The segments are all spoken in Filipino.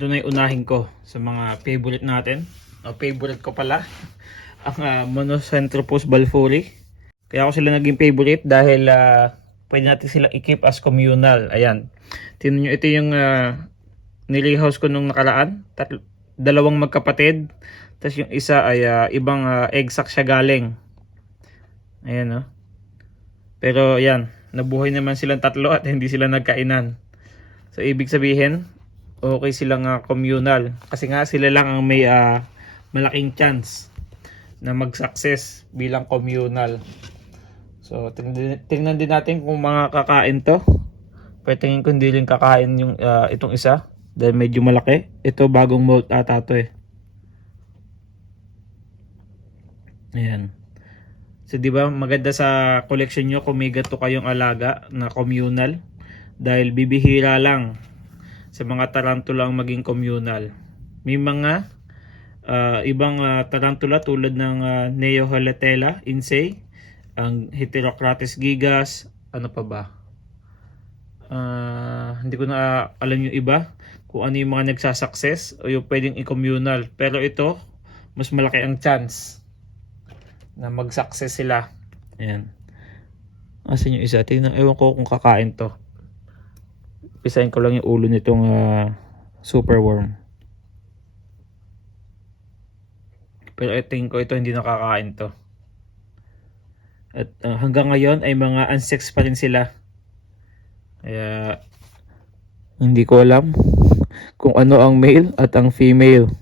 ito na yung unahin ko sa mga favorite natin. Favorite ko pala ang Monocentropus balfouri. Kaya ako sila naging favorite dahil pwede natin sila i-keep as communal. Ayan. Tingnan nyo, ito yung nilihouse ko nung nakaraan. Dalawang magkapatid. Tapos yung isa ay ibang egg sac siya galing. Ayan, no? Pero ayan, nabuhay naman silang tatlo at hindi sila nagkainan. So ibig sabihin, okay silang communal. Kasi nga sila lang ang may malaking chance na mag-success bilang communal. So tingnan din natin kung mga kakain to. Pwede kung hindi rin kakain yung itong isa. Dahil medyo malaki. Ito bagong mold ata to eh. Ayan. So di ba maganda sa collection nyo kung may gato kayong alaga na communal. Dahil bibihira lang sa mga tarantula ang maging communal. May mga ibang tarantula tulad ng Neohalatella insei, ang Heterocrates gigas, ano pa ba? Hindi ko na alam yung iba kung ano yung mga nagsasucess o yung pwedeng i-communal. Pero ito, mas malaki ang chance na mag-success sila. Ayan. Asan yung isa? Tingnan, ewan ko kung kakain to. Pisahin ko lang yung ulo nitong superworm. Pero I think ko ito hindi nakakain to. At hanggang ngayon ay mga unsex pa rin sila. Kaya hindi ko alam kung ano ang male at ang female.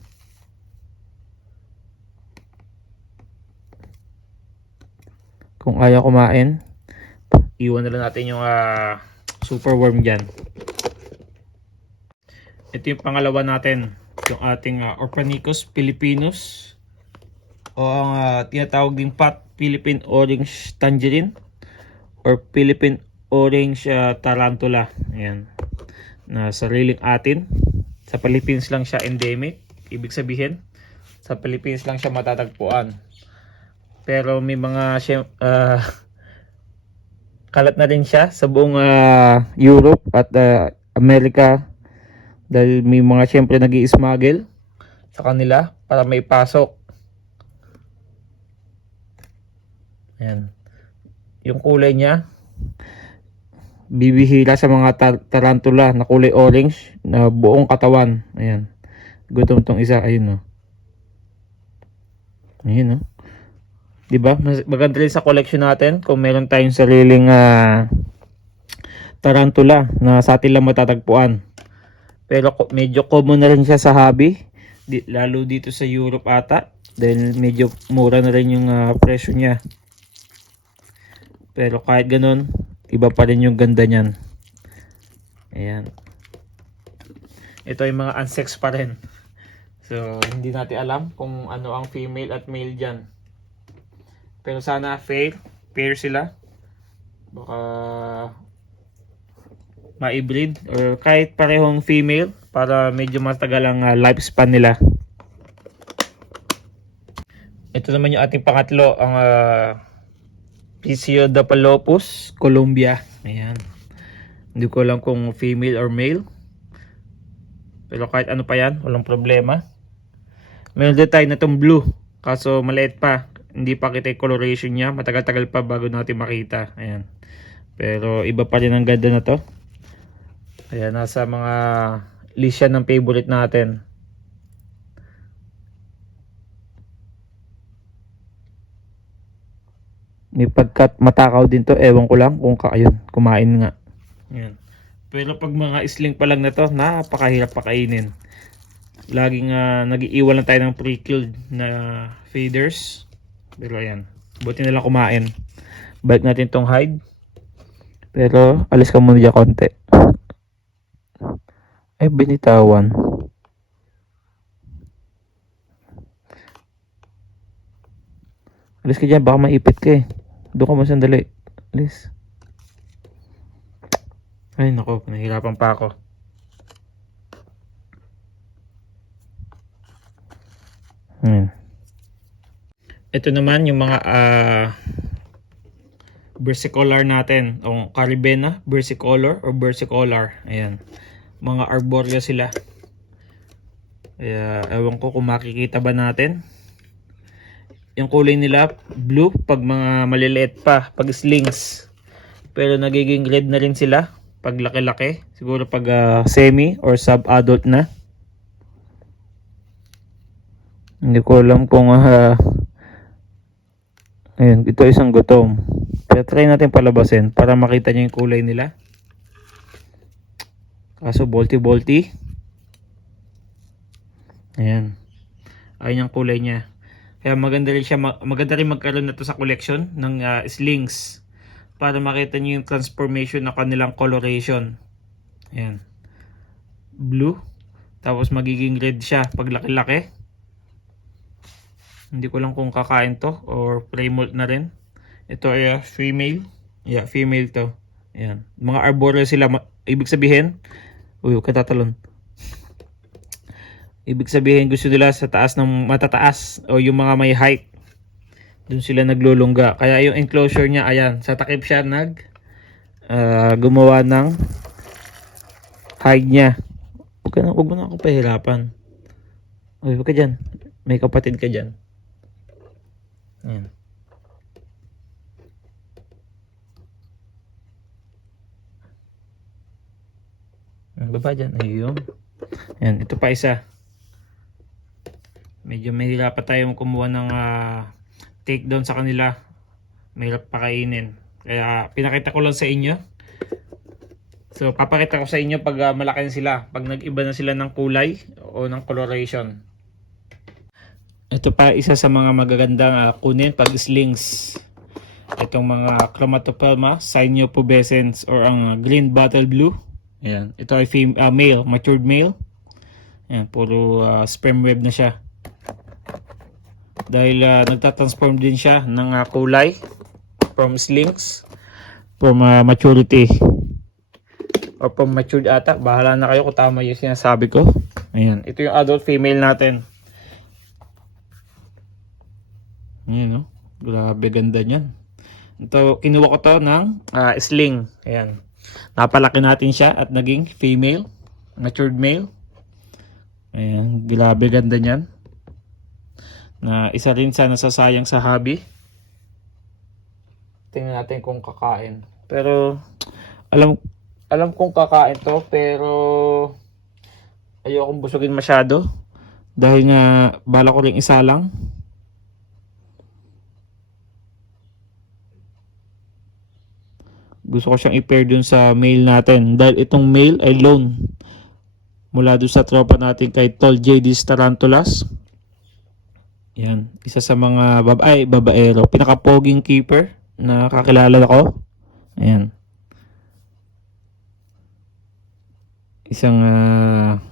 Kung ayaw kumain, iwan na lang natin yung superworm dyan. Ito yung pangalawa natin, yung ating Orpanicus philippinus o ang tinatawag ding pot Philippine orange tangerine or Philippine orange tarantula. Ayan, na sariling atin. Sa Philippines lang siya endemic, ibig sabihin sa Philippines lang siya matatagpuan. Pero may mga kalat na rin siya sa buong Europe at Amerika dahil may mga syempre nag-i-smuggle sa kanila para may pasok. Ayan. Yung kulay niya bibihira sa mga tarantula na kulay orange na buong katawan. Ayan. Gutom tong isa, ayun no. Ayun no. Diba? Maganda rin sa collection natin kung meron tayong sariling tarantula na sa atin lang matatagpuan. Pero medyo common na rin siya sa hobby. Lalo dito sa Europe ata. Dahil medyo mura na rin yung presyo niya. Pero kahit ganun, iba pa rin yung ganda niyan. Ayan. Ito ay mga unsex pa rin. So, hindi natin alam kung ano ang female at male dyan. Pero sana pair sila. Baka ma-breed or kahit parehong female para medyo matagal ang lifespan nila. Ito naman yung ating pangatlo, ang Pisiodapalopus Columbia. Ayan. Hindi ko alam kung female or male. Pero kahit ano pa yan, walang problema. Meron din tayo na itong blue. Kaso maliit pa. Hindi pa kita yung coloration niya. Matagal-tagal pa bago natin makita. Ayan. Pero iba pa rin ang ganda na to. Kaya nasa mga list yan ng favorite natin. May pagkat matakaw din to. Ewan ko lang kung ayun, kumain nga. Ayan. Pero pag mga isling pa lang na to, napakahirap pakainin. Laging nag-iiwan lang tayo ng pre-killed na feeders. Pero ayan, buti na lang kumain. Balik natin tong hide. Pero alis ka muna dyan konti. Ay, binitawan. Alis ka dyan, baka maipit ka eh. Doon ka mo sandali. Alis. Ay nako, nahihirapan pa ako. Ito naman yung mga versicolor natin, o Caribena versicolor o versicolor. Ayan, mga arborea sila. Kaya ewan ko kung makikita ba natin. Yung kulay nila blue pag mga maliliit pa, pag slings. Pero nagiging red na rin sila pag laki-laki. Siguro pag semi or sub-adult na. Hindi ko alam kung ayun, ito isang gutom. Pero try natin palabasin para makita nyo yung kulay nila. Kaso bolty-bolty. Ayan. Ayun yung kulay niya. Kaya maganda rin siya, maganda rin magkaroon na to sa collection ng slings para makita niyo yung transformation ng kanilang coloration. Ayan. Blue. Tapos magiging red siya pag laki-laki. Hindi ko lang kung kakain to or prey molt na rin. Ito ay female. Yeah, female to. Ayan. Mga arboreal sila. Ibig sabihin, uy, katatalon. Ibig sabihin gusto nila sa taas ng matataas o yung mga may height. Doon sila naglulungga. Kaya yung enclosure niya, ayan, sa takip siya gumawa ng hide niya. Huwag mo na ako pahirapan. Uy, huwag ka dyan. May kapatid ka dyan. Ayan. Baba dyan. Ayun. Ayan, ito pa isa. Medyo mahirap pa tayong kumuha ng takedown sa kanila. Mahirap pakainin. Kaya pinakita ko lang sa inyo. So papakita ko sa inyo pag malaki na sila. Pag nag-iba na sila ng kulay o ng coloration. Ito pa isa sa mga magagandang kunin pag slings. Itong mga Chromatopelma Cynopubescens or ang green bottle blue. Ayan. Ito ay male, matured male. Ayan, puro sperm web na siya. Dahil nagtatransform din siya ng kulay from slings, from maturity or from matured ata. Bahala na kayo kung tama yung sinasabi ko. Ayan, ito yung adult female natin. Ayan, no? Grabe ganda niyan. Ito, kinuha ko to ng sling. Ayan, napalaki natin siya at naging female, matured male. Ayan, grabe ganda niyan. Na isa rin sa nasasayang sa hobby. Tingnan natin kung kakain. Pero alam kong kakain to, pero ayokong busugin masyado dahil nga bala ko ring isa lang. Gusto ko siyang i-pair dun sa male natin dahil itong male ay lone mula dun sa tropa natin kay Tol JD's Tarantulas. Yan, isa sa mga babaero, pinaka-poging keeper na kakilala ko. Ayan. Isang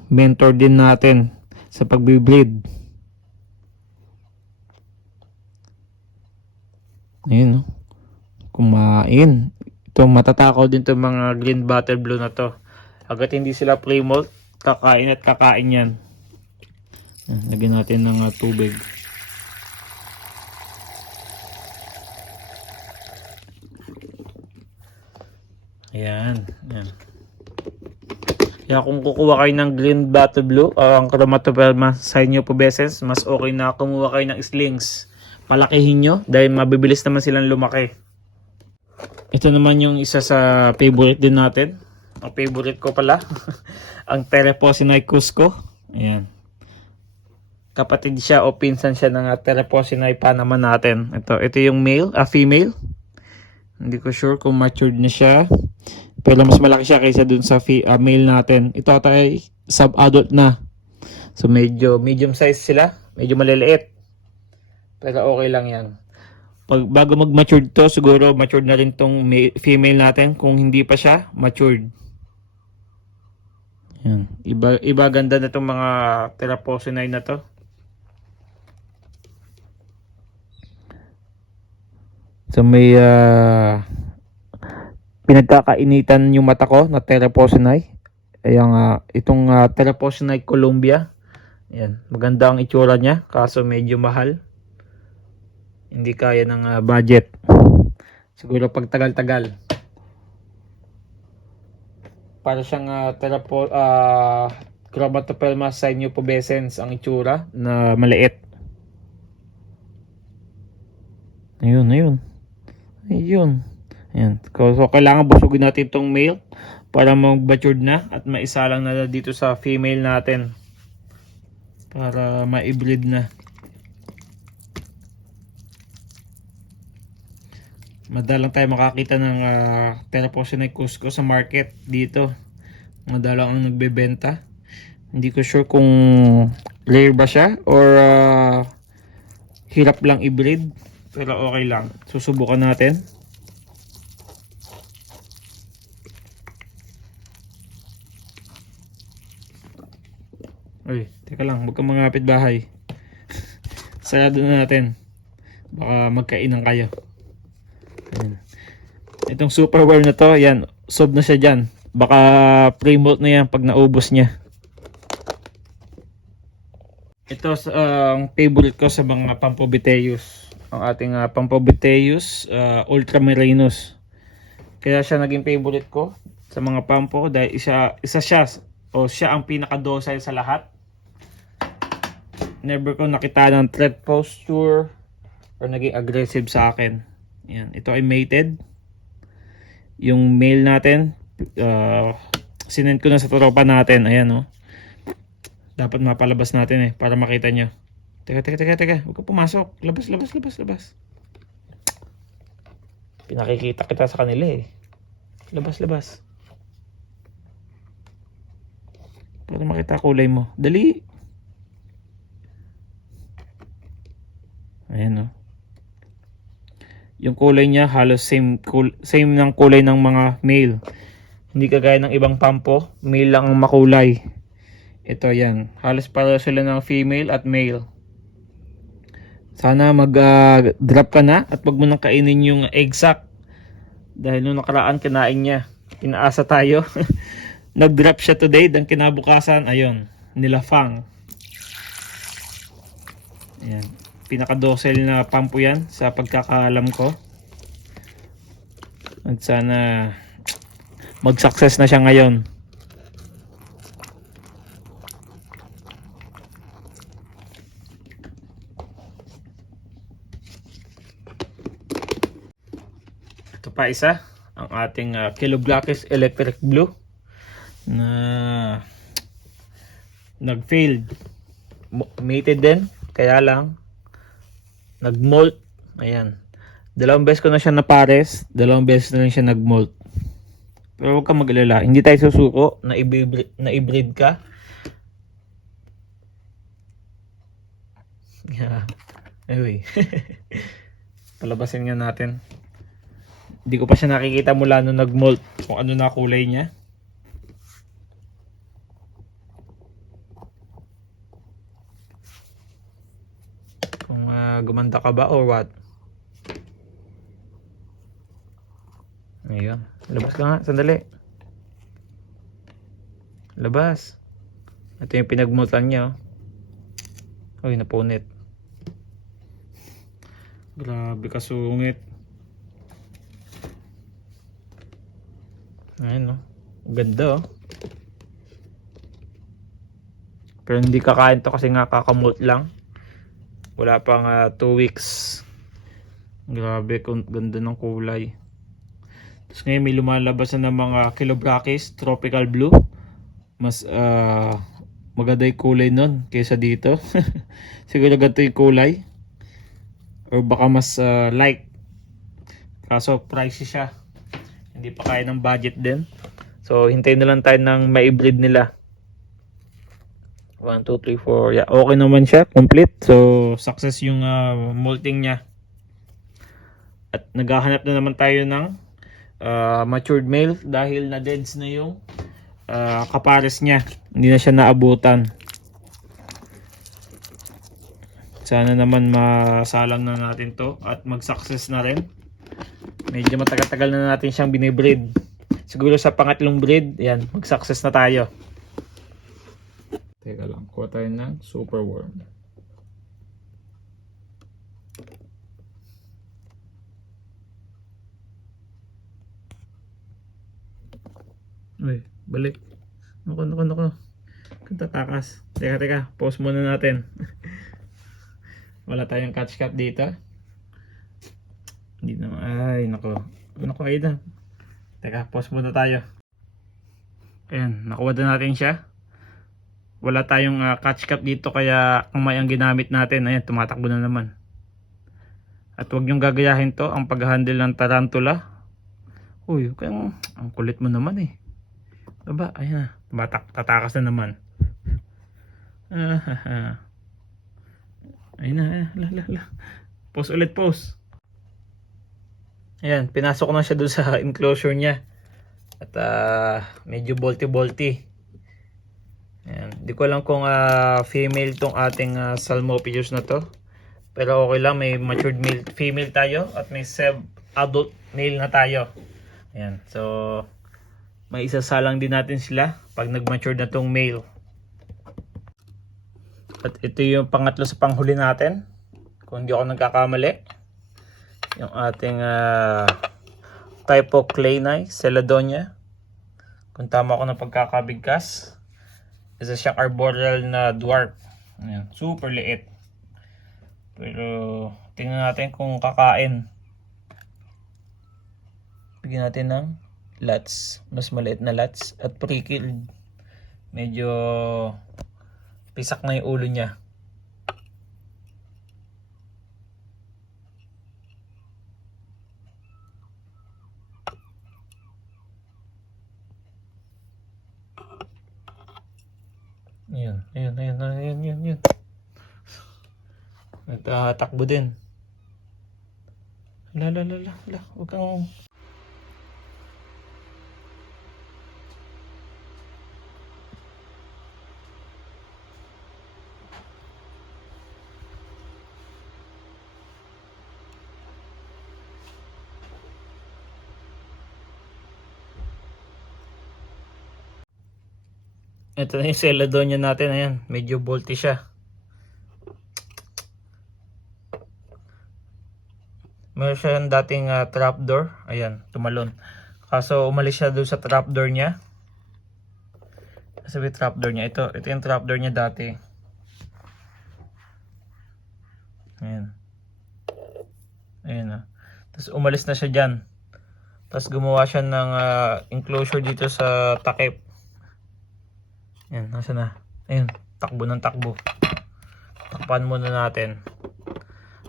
mentor din natin sa pagbe-breed. Ayun, no? Kumain. Ito, matatakaw din itong mga green bottle blue na to. Agad hindi sila play molt, kakain at kakain yan. Lagyan natin ng tubig. Ayan. Ayan. Kaya kung kukuha kayo ng green bottle blue o ang Chromatopelma Cynopubescens, mas okay na kumuha kayo ng slings. Palakihin nyo dahil mabibilis naman silang lumaki. Ito naman yung isa sa favorite din natin. Ang favorite ko pala. Ang Tereposinae Cusco. Ayan. Kapatid siya o pinsan siya ng Tereposinae Panama natin. Ito yung male, female. Hindi ko sure kung matured na siya. Pero mas malaki siya kaysa dun sa male natin. Ito ay sub-adult na. So medyo medium size sila. Medyo maliliit. Pero okay lang yan. Bago mag-matured to, siguro matured na rin tong female natin. Kung hindi pa siya, matured. Yan. Iba ganda na itong mga Tereposinae na to. So may pinagkakainitan yung mata ko na Tereposinae. Ayan, itong Tereposinae Columbia. Ayan, maganda ang itsura niya kaso medyo mahal. Hindi kaya ng budget. Siguro pag tagal-tagal. Para siyang Chromatopelma cyniopubescens ang itsura na maliit. Ayun. Ayan. So, kailangan busugin natin itong male para mag-matured na at maisalang na dito sa female natin para ma-breed na. Madalang tayo makakita ng Teraphosinae cusco sa market dito. Madalang ang nagbebenta. Hindi ko sure kung rare ba siya or hirap lang i-breed. Pero okay lang. Susubukan natin. Uy, teka lang, huwag kang mangapit bahay. Sarado na natin. Baka magkainan kayo. Ayan. Itong super worm na to, yan, sob na siya dyan. Baka pre-molt na yan pag naubos niya. Ito ang favorite ko sa mga Pamphobeteus. Ang ating Pamphobeteus ultramarinus. Kaya siya naging favorite ko sa mga pampo dahil isa siya o siya ang pinaka-docile sa lahat. Never ko nakita ng threat posture or naging aggressive sa akin. Yan. Ito ay mated. Yung male natin, sinend ko na sa tropa natin. Ayan, oh. Dapat mapalabas natin para makita nyo. Teka. Huwag ka pumasok. Labas. Pinakikita kita sa kanila eh. Labas. Para makita kulay mo. Dali. Ayan, oh. Yung kulay niya halos same ng kulay ng mga male. Hindi kagaya ng ibang pampo, male lang ang makulay. Ito yan, halos para sila ng female at male. Sana mag-drop ka na at wag mo nang kainin yung egg sac. Dahil nung nakaraan kinain niya. Inaasa tayo. Nag-drop siya today, dan kinabukasan, ayun, nilafang. Ayan. Pinaka-docile na pampo yan sa pagkakaalam ko. At sana mag-success na siya ngayon. Ito pa isa, ang ating Chiloblachus electric blue na nag-failed. Mated din, kaya lang nag-molt. Ayan. 2 beses ko na siya napares. 2 beses na rin siya nag-molt. Pero huwag kang mag-alala. Hindi tayo susuko na i-breed ka. Yeah. Anyway. Palabasin nga natin. Hindi ko pa siya nakikita mula nung nag-molt. Kung ano na kulay niya. Gumanda ka ba or what? Ayun. Labas ka nga. Sandali. Labas. Ito yung pinagmutan niya. Uy, napunit. Grabe ka sungit. Ayun, no? Ganda, oh. Pero hindi kakain to kasi nga kakamult lang. Wala pang 2 weeks. Grabe, ganda ng kulay. Tapos ngayon may lumalabas na ng mga Chilobrachys tropical blue. Mas maganda yung kulay nun kaysa dito. Siguro ganito yung kulay. Or baka mas light. Kaso pricey siya. Hindi pa kaya ng budget din. So hintayin na lang tayo ng mai-breed nila. 1, 2, 3, 4. Yeah, okay naman siya. Complete. So, success yung molting niya. At naghahanap na naman tayo ng matured male dahil na-deads na yung kapares niya. Hindi na siya naabutan. Sana naman masalang na natin to at mag-success na rin. Medyo matagal-tagal na natin siyang binibreed. Siguro sa pangatlong breed, yan, mag-success na tayo. Teka lang, kuha tayo ng super worm. Uy, balik. Naku. Kung tatakas. Teka, pause muna natin. Wala tayong catch cap dito. Hindi naman. Ay, nako. Nako, ayun na. Teka, pause muna tayo. Ayan, nakuha na natin siya. Wala tayong catch cap dito kaya ang may ang ginamit natin. Ayan, tumatakbo na naman. At huwag niyong gagayahin to, ang pag-handle ng tarantula. Uy, kaya ang kulit mo naman eh. Diba? Ayan na. Tatakas na naman. Ayun na. Pause ulit, pause. Ayan, pinasok na siya doon sa enclosure niya. At medyo bolty-bolty. Ayan. Di ko alam kung female tong ating Psalmopithecus na to. Pero okay lang, may matured male, female tayo. At may adult male na tayo. Ayan, so may isasalang din natin sila pag nag-mature na tong male. At ito yung pangatlo sa panghuli natin. Kung hindi ako nagkakamali. Yung ating Typhoclanae Celadonia. Kung tama ako ng pagkakabigkas. Isa siyang arboreal na dwarf. Ayan, super liit. Pero tingnan natin kung kakain. Bigyan natin ng lats. Mas maliit na lats. At pre-killed. Medyo pisak na yung ulo niya. Ayun. Nagtatakbo din. Hala. Huwag kang... Ito na yung Celadonia natin. Ayan, medyo bulky siya. Meron siya yung dating trapdoor. Ayan, tumalon. Kaso umalis siya doon sa trapdoor niya. Sabi trapdoor niya. Ito yung trapdoor niya dati. Ayan na. Tapos umalis na siya dyan. Tapos gumawa siya ng enclosure dito sa takip. Ayan, nasa na. Ayun, takbo ng takbo. Takpan muna natin.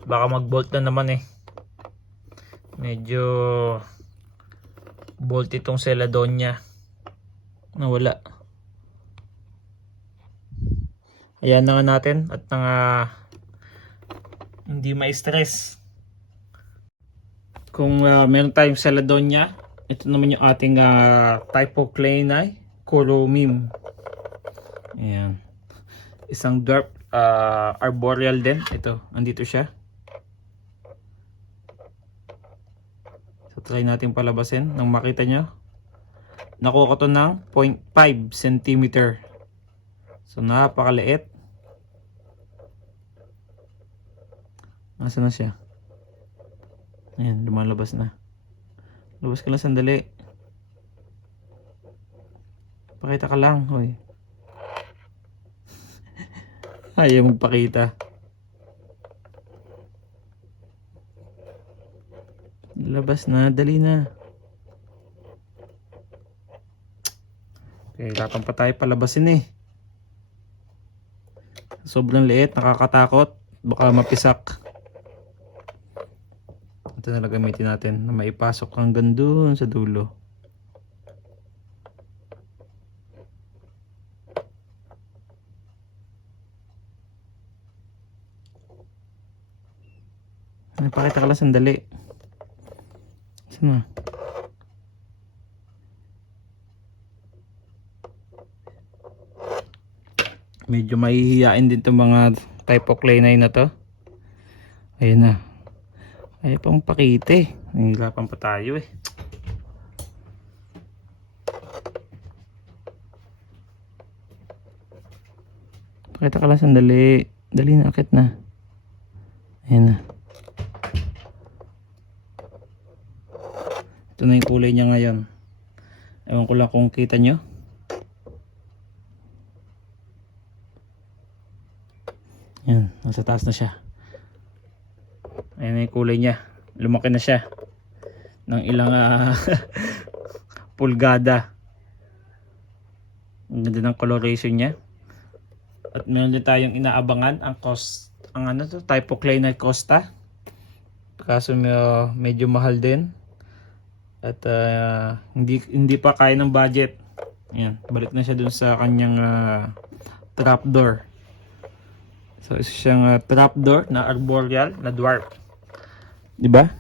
Baka mag-bolt na naman eh. Medyo bolt itong Celadonia. Nawala. Ayan na nga natin. At hindi ma-stress. Kung meron tayong Celadonia, ito naman yung ating Typhoclanae Coromim. Ayan. Isang dwarf arboreal din. Ito, andito siya. So try natin palabasin nang makita nyo. Nakuha ko to ng 0.5 cm. So napakaliit. Nasaan na siya? Ayan, lumalabas na. Labas ka lang sandali. Pakita ka lang, hoy. Ayaw magpakita. Labas na, dali na. Okay, hirapan pa tayo palabasin eh. Sobrang liit, nakakatakot. Baka mapisak. Ito na lang gamitin natin na maipasok hanggang doon sa dulo. Pakita ka lang sandali. Saan na? Medyo mahihiyain din itong mga Typhoclanae na to. Ayun na. Ayaw pang pakita eh. Nahihirapan pa tayo eh. Pakita ka lang sandali. Dali na, akit na. Ayun na. Ito na yung kulay niya ngayon. Ewan ko lang kung kita nyo. Yan, nasa taas na siya. Ayan na yung kulay niya. Lumaki na siya ng ilang pulgada. Ang ganda ng coloration niya. At meron din tayong inaabangan ang Typocliner Costa. Kaso medyo mahal din. At hindi pa kaya ng budget. Ayan, balik na siya dun sa kanyang trapdoor. So isa siyang trapdoor na arboreal na dwarf. 'Di ba?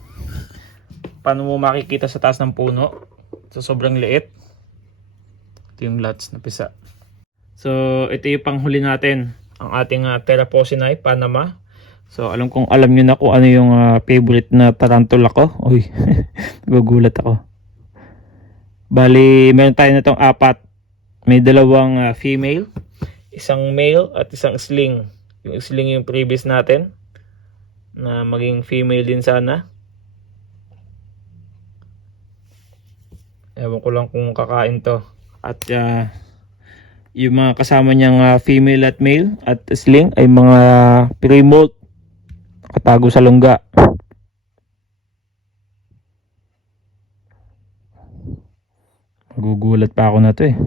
Paano mo makikita sa taas ng puno? So sobrang liit. Ito yung lots na pisa. So ito yung panghuli natin, ang ating Theraphosinae Panama. So alam nyo na kung ano yung favorite na tarantula ko. Uy, nagugulat ako. Bali, meron tayo na itong 4. May 2 female, isang male at isang sling. Yung sling yung previous natin na maging female din sana. Ewan ko lang kung kakain to. At yung mga kasama niyang female at male at sling ay mga pre-molt, nakatago sa lungga. Magugulat pa ako na to eh.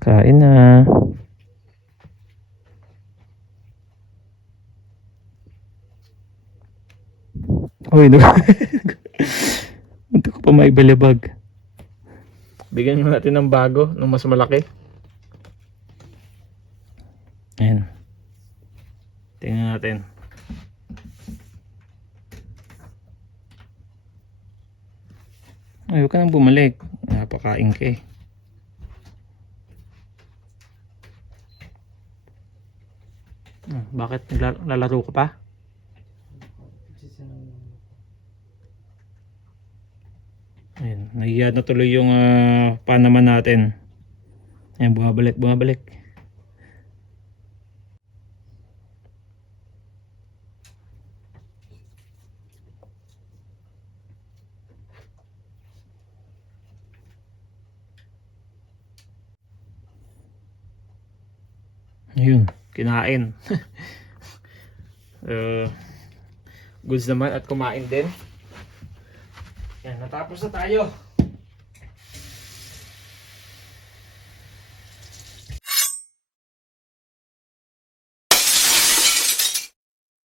Kain na. Uy, hindi ko pa maibalibag. Bigyan natin ng bago, ng mas malaki. Ayan. Tingnan natin. Ay, huwag ka nang bumalik. Napakain ka eh. Bakit naglalaro ka pa? Ayan, nahiya na tuloy yung Panama natin. Ayan, bumabalik. Ayun, kinain. Goods naman at kumain din. Yan, natapos na tayo.